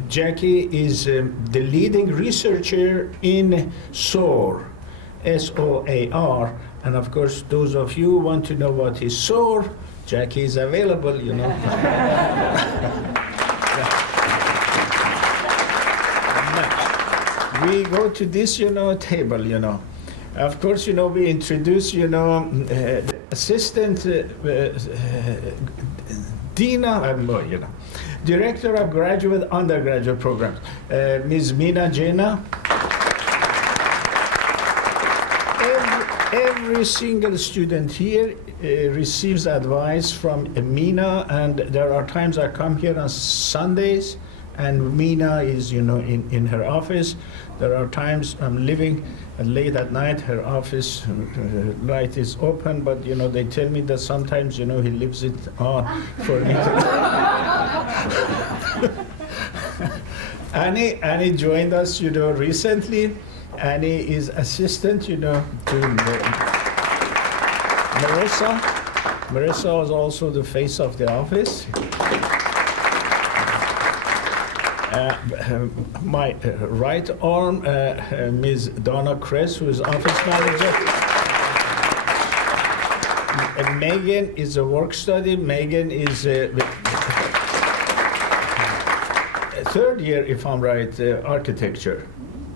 Jackie is the leading researcher in SOAR, S-O-A-R, and of course, those of you who want to know what is SOAR, Jackie is available, We go to this, table, Of course, we introduce, assistant Dina, director of graduate undergraduate programs, Ms. Mina Jena. Every single student here receives advice from Mina, and there are times I come here on Sundays, and Mina is, in her office. There are times I'm living late at night, her office light is open, but they tell me that sometimes he leaves it on for me. Annie joined us recently. Annie is assistant to Marissa. Marissa was also the face of the office. My right arm, Ms. Donna Kress, who is office manager. Megan is a work study. Megan is third year, if I'm right, architecture.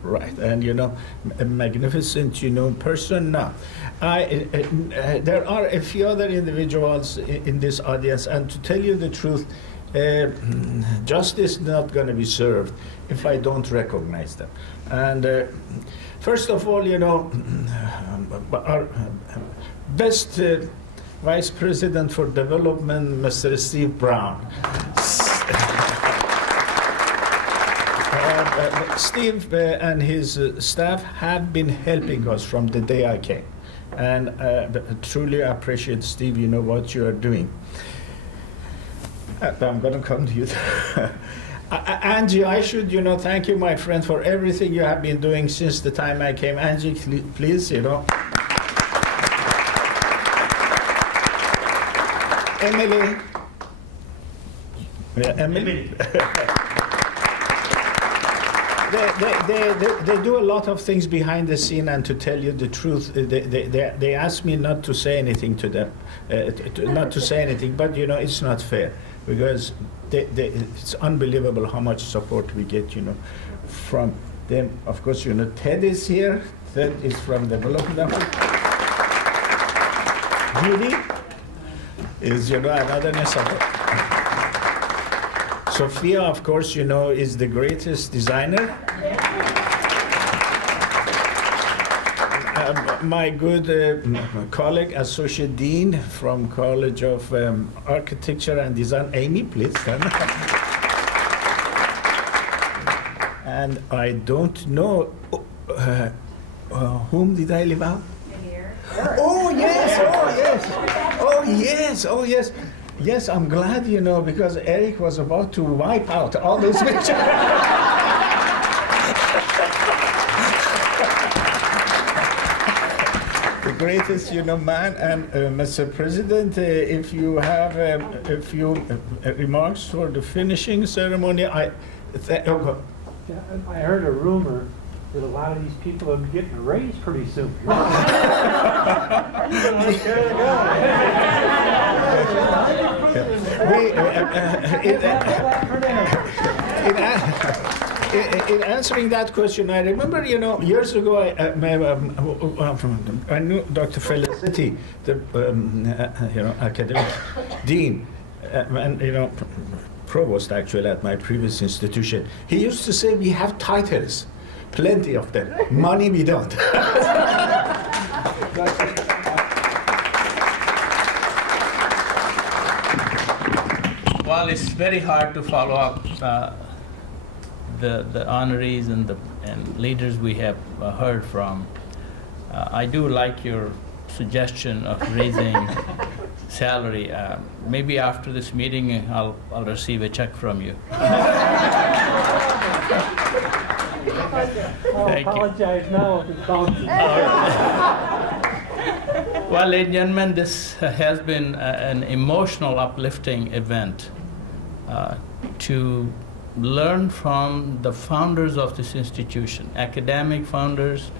Right, and a magnificent, person. Now, there are a few other individuals in this audience, and to tell you the truth, justice is not going to be served if I don't recognize them. And first of all, our best Vice President for Development, Mr. Steve Brown. Steve and his staff have been helping us from the day I came. And truly appreciate, Steve, what you are doing. I'm going to come to you. Angie, I should, thank you, my friend, for everything you have been doing since the time I came. Angie, please, Emily. Emily. They do a lot of things behind the scene, and to tell you the truth, they ask me not to say anything to them, not to say anything, but it's not fair, because it's unbelievable how much support we get, from them. Of course, Ted is here. Ted is from development. Judy is, another support. Sophia, of course, is the greatest designer. My good colleague, Associate Dean from College of Architecture and Design, Amy, please stand up. And I don't know, whom did I leave out? Oh yes, oh yes, oh yes, oh yes. Yes, I'm glad, because Eric was about to wipe out all those pictures. The greatest, man. And Mr. President, if you have a few remarks for the finishing ceremony, I heard a rumor that a lot of these people are getting a raise pretty soon. In answering that question, I remember, years ago, I knew Dr. Felicity, the academic dean, and provost actually at my previous institution. He used to say, we have titles, plenty of them. Money we don't. Well, it's very hard to follow up the honorees and leaders we have heard from. I do like your suggestion of raising salary. Maybe after this meeting, I'll receive a check from you. I apologize now if it's bouncing. Well, ladies and gentlemen, this has been an emotional, uplifting event to learn from the founders of this institution, academic founders,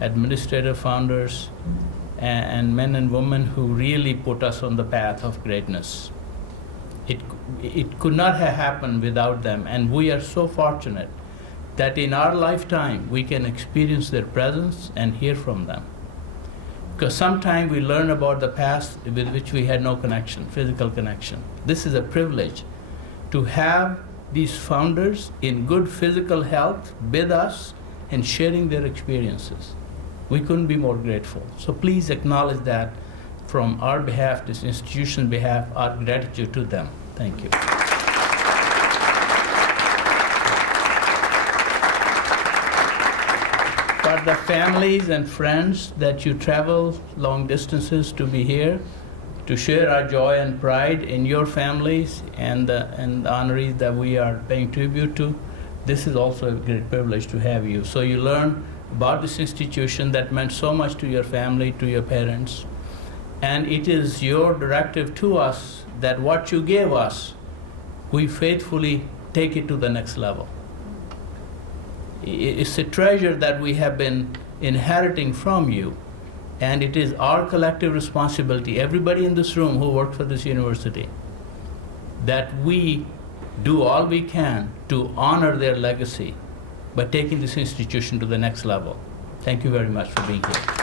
administrative founders, and men and women who really put us on the path of greatness. It could not have happened without them, and we are so fortunate that in our lifetime we can experience their presence and hear from them. Because sometimes we learn about the past with which we had no connection, physical connection. This is a privilege to have these founders in good physical health with us and sharing their experiences. We couldn't be more grateful. So please acknowledge that from our behalf, this institution's behalf, our gratitude to them. Thank you. For the families and friends that you travel long distances to be here, to share our joy and pride in your families and the honorees that we are paying tribute to, this is also a great privilege to have you. So you learn about this institution that meant so much to your family, to your parents, and it is your directive to us that what you gave us, we faithfully take it to the next level. It's a treasure that we have been inheriting from you, and it is our collective responsibility, everybody in this room who works for this university, that we do all we can to honor their legacy by taking this institution to the next level. Thank you very much for being here.